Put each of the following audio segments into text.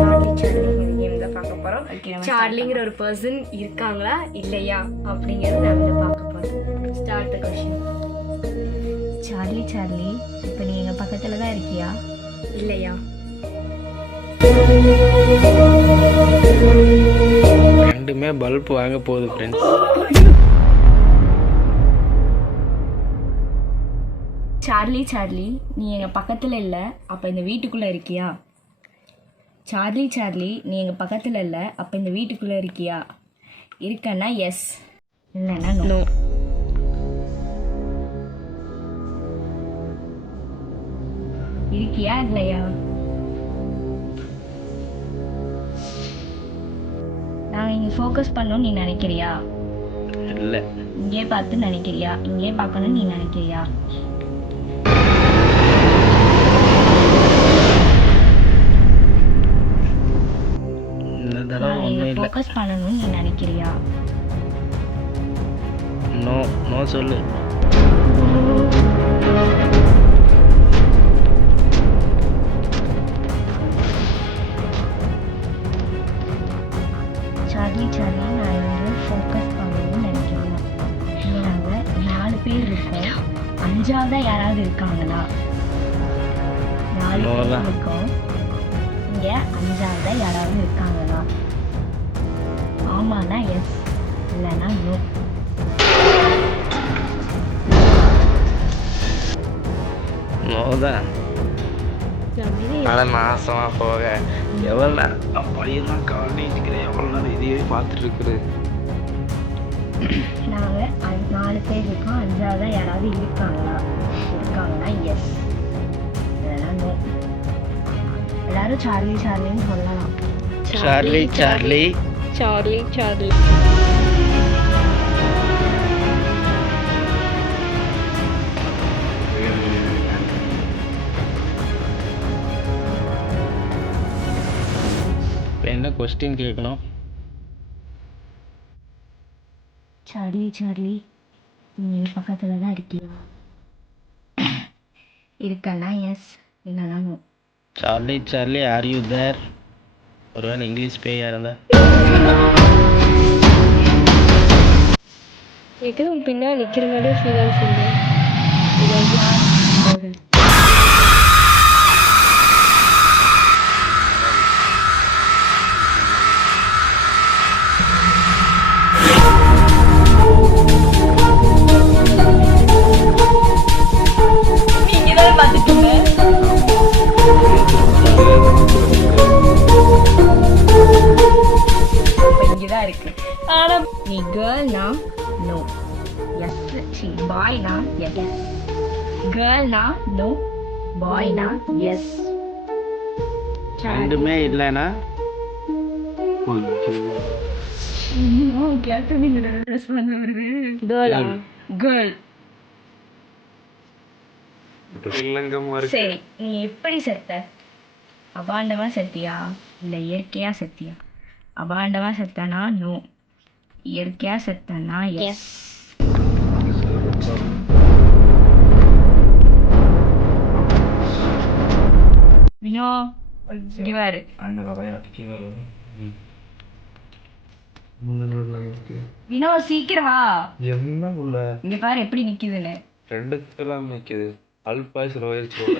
Charlie சார்லிங்கிற game தான் பார்க்க போகிறோம். சார்லிங்கிற ஒரு பர்சன் இருக்காங்களா இல்லையா அப்படிங்கிறது நாங்கள் பார்க்க போகிறோம். Start the question. Charlie Charlie, இப்போ நீ எங்கள் பக்கத்தில் தான் இருக்கியா? இல்லையா? ரெண்டுமே பல்ப் வாங்க போகுது ஃப்ரெண்ட்ஸ். சார்லி சார்லி, நீ எங்கள் பக்கத்தில் இல்லை, அப்போ இந்த வீட்டுக்குள்ளே இருக்கியா? சார்லி சார்லி, நீ எங்கள் பக்கத்தில் இல்லை, அப்போ இந்த வீட்டுக்குள்ளே இருக்கியா? இருக்கன்னா எஸ், இல்லைன்னா நோ. இருக்கியா இல்லையா? நான் இங்கே ஃபோக்கஸ் பண்ணணும்னு நீ நினைக்கிறியா? இல்லை. இங்கே பார்த்து நினைக்கிறியா? இங்கே பார்க்கணும்னு நீ நினைக்கிறியா? இந்த தடவை ஒன்றும் இல்லை. ஃபோக்கஸ் பண்ணணும்னு நீ நினைக்கிறியா? நோ நோ சொல்லு. சார்லி சார்லி, நான் வந்து ஃபோக்கஸ் பண்ணணும்னு நினைக்கிறேன். இங்கே நாங்கள் 4 பேர் இருக்கோம். 5ஆவதா யாராவது இருக்காங்களா? 4 பேர் இருக்கோம். இங்கே 5ஆவதா யாராவது இருக்காங்களா? ஆமாண்ணா எஸ், இல்லைன்னா நோ. நோ தான். ஆனால் நாசமா போக எவ்வளோ நேரம் அப்படியே காட்டிக்கிறேன். எவ்வளோ நேரம் இதையே பார்த்துட்டு இருக்குது. நாங்கள் 4 பேர் இருக்கோம். 5ஆவதா யாராவது இருக்காங்கன்னா எஸ், இல்லைன்னா நோ. எல்லாரும் சார்லி சார்லின்னு சொல்லலாம். Charlie Charlie Charlie Charlie. இப்போ என்ன கொஸ்டின் கேட்கணும்? சார்லி சார்லி, நீ பக்கத்தில் தான் இருக்கியா? இருக்கன்னா எஸ், இல்லைன்னா no. Charlie Charlie are you there? ஒருவேளை இங்கிலீஷ் பேயா இருந்தா? எதுவும் பின்னாடி நிற்கிற மாதிரியே ஃபீல் சொல்லு. நீங்க தான் பார்த்துக்கோங்க. இங்கதான் இருக்கு. ஆனா நீ கேர்ள்னா நோ, எஸ். பாய்னா எஸ். கேர்ள்னா நோ, பாய்னா எஸ். ரெண்டுமே இல்லைன்னா கேர்ள். இல்லங்கம்மா சரி, நீ எப்படி செத்த? அபாண்டமா செத்தியா இல்ல இயற்கையா செத்தியா? அபாண்டமா செத்தனா நோ, இயற்கையா செத்தனா எஸ். வினோ, இங்க பாரு. வினோ சீக்கிரம் வா. என்ன உள்ள இங்க பாரு எப்படி நிக்குதுன்னு. ரெண்டு எல்லாம் நிற்கிது. அல்பாய்ஸ் ரோயல் சோழ.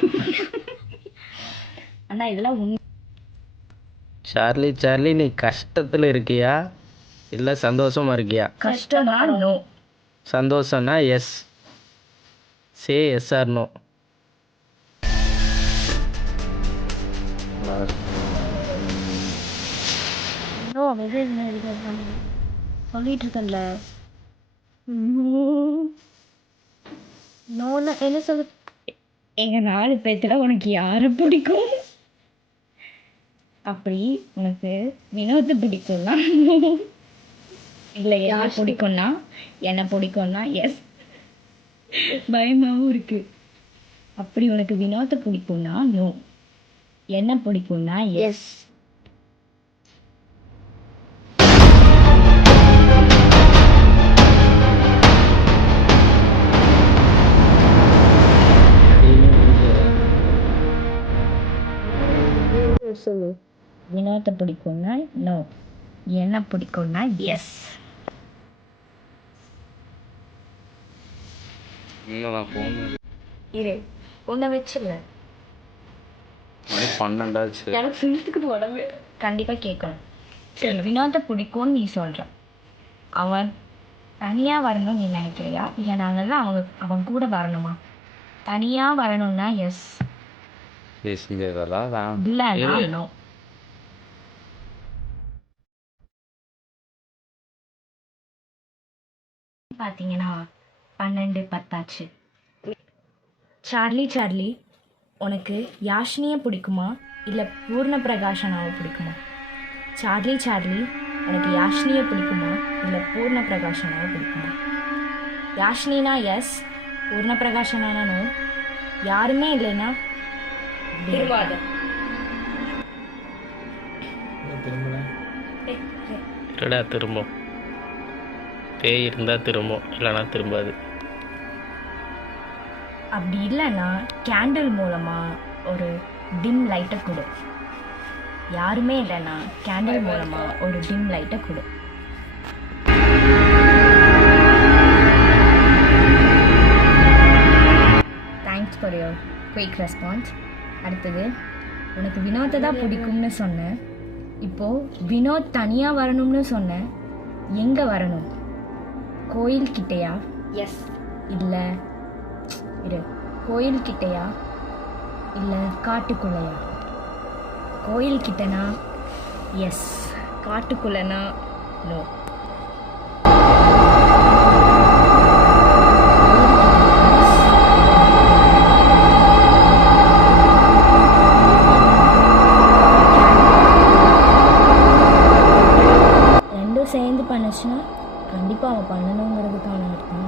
அண்ணா இதெல்லாம் சார்லி சார்லி, நீ கஷ்டத்தில் இருக்கியா இல்லை சந்தோஷமா இருக்கியா? கஷ்டம்னா நோ. சந்தோஷம்னா yes. Say yes or no. No சொல்லிட்டு இருக்கல. நோன்னு என்ன சொல்லு? எங்க 4 பேத்துல உனக்கு யாரை பிடிக்கும்? அப்படி உனக்கு வினோத்தை பிடிக்கும்னா இல்லை, என்ன பிடிக்கும்னா என்ன பிடிக்கும்னா எஸ். பயமாவும் இருக்கு. அப்படி உனக்கு வினோத்தை பிடிக்கும்னா நோ, என்ன பிடிக்கும்னா எஸ். சொல்லு. வினோத்தை பிடிக்கும்னா நோ, என்ன பிடிக்கும்னா எஸ். இரு, உன்னை வச்சிடல. மணி 12 ஆச்சு. எனக்கு சிந்துக்கு உடம்பு. கண்டிப்பாக கேட்கணும். சரி, வினோத்தை பிடிக்கும்னு நீ சொல்கிற, அவன் தனியாக வரணும்னு நீ நினைக்கிறியா, இல்லை நாங்கள் தான் அவன் கூட வரணுமா? தனியாக வரணும்னா எஸ், இல்லைன்னா நோ. பார்த்தீங்கன்னா 12:10 சார்லி, உனக்கு யாஷினியை பிடிக்குமா இல்லை பூர்ண பிரகாஷனாவை பிடிக்குமா? சார்லி, உனக்கு யாஷினியை பிடிக்குமா இல்லை பூர்ண பிரகாஷனாவை பிடிக்குமா? யாஷினினா எஸ், பூர்ண பிரகாஷனானா நோ, யாருமே இல்லைன்னா திரும்பாத. திரும்பும். பேய் இருந்தால் திரும்பும், இல்லைன்னா திரும்பாது. அப்படி இல்லைன்னா கேண்டில் மூலமாக ஒரு டிம் லைட்டை கொடு. யாருமே இல்லைன்னா கேண்டில் மூலமாக ஒரு டிம் லைட்டை கொடு. Thanks for your quick response. அடுத்தது, உனக்கு வினோத்தை தான் பிடிக்கும்னு சொன்னேன். இப்போது வினோத் தனியாக வரணும்னு சொன்னேன். எங்கே வரணும்? கோயில் கிட்டையா? எஸ். இல்லை கோயில் கிட்டையா இல்லை காட்டுக்குள்ளையா? கோயில் கிட்டனா எஸ், காட்டுக்குள்ளனா நோ. ரெண்டும் சேர்ந்து பண்ணுச்சுன்னா கண்டிப்பாக அவன் பண்ணணுங்கிறதுக்கான அர்த்தம்.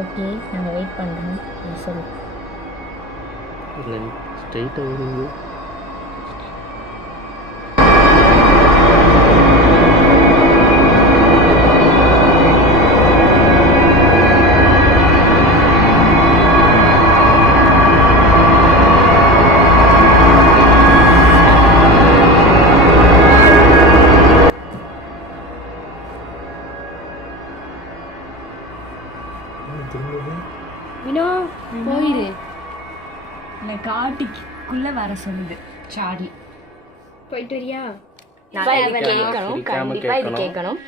ஓகே, நாங்கள் வெயிட் பண்ணுறோம். சொல்லு. ஸ்ட்ரெயிட்டாக வருது. வினோ போயிரு. இல்லை காட்டுக்குள்ளே வர சொல்லுது சார்லி. போயிட்டு வரியா? கேட்கணும், கண்டிப்பா இது கேட்கணும்.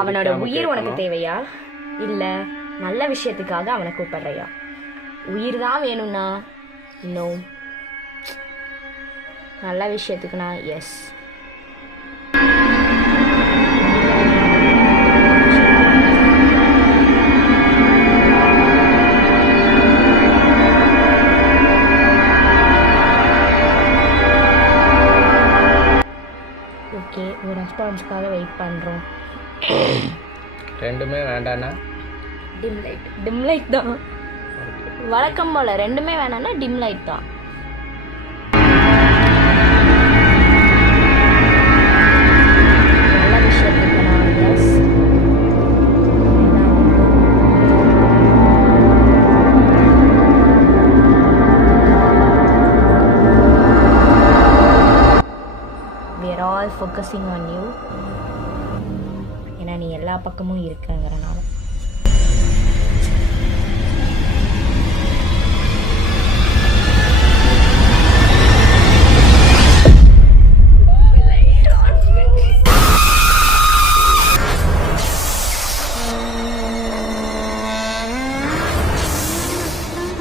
அவனோட உயிர் உனக்கு தேவையா இல்லை நல்ல விஷயத்துக்காக அவனை கூப்பிடுறியா? உயிர் தான் வேணும்னா நோ, நல்ல விஷயத்துக்குனா எஸ். ஓகே, ஒரு ரெஸ்பான்ஸ்க்காக வெயிட் பண்ணுறோம். ரெண்டுமே வேண்டாண்ணா டிம் லைட் தான் வழக்கம் போல். ரெண்டுமே வேணாம்னா டிம் லைட் தான். நல்ல விஷயத்துக்கு நான் S. We are all focusing on you. ஏன்னா நீ எல்லா பக்கமும் இருக்கிறங்கிறனால.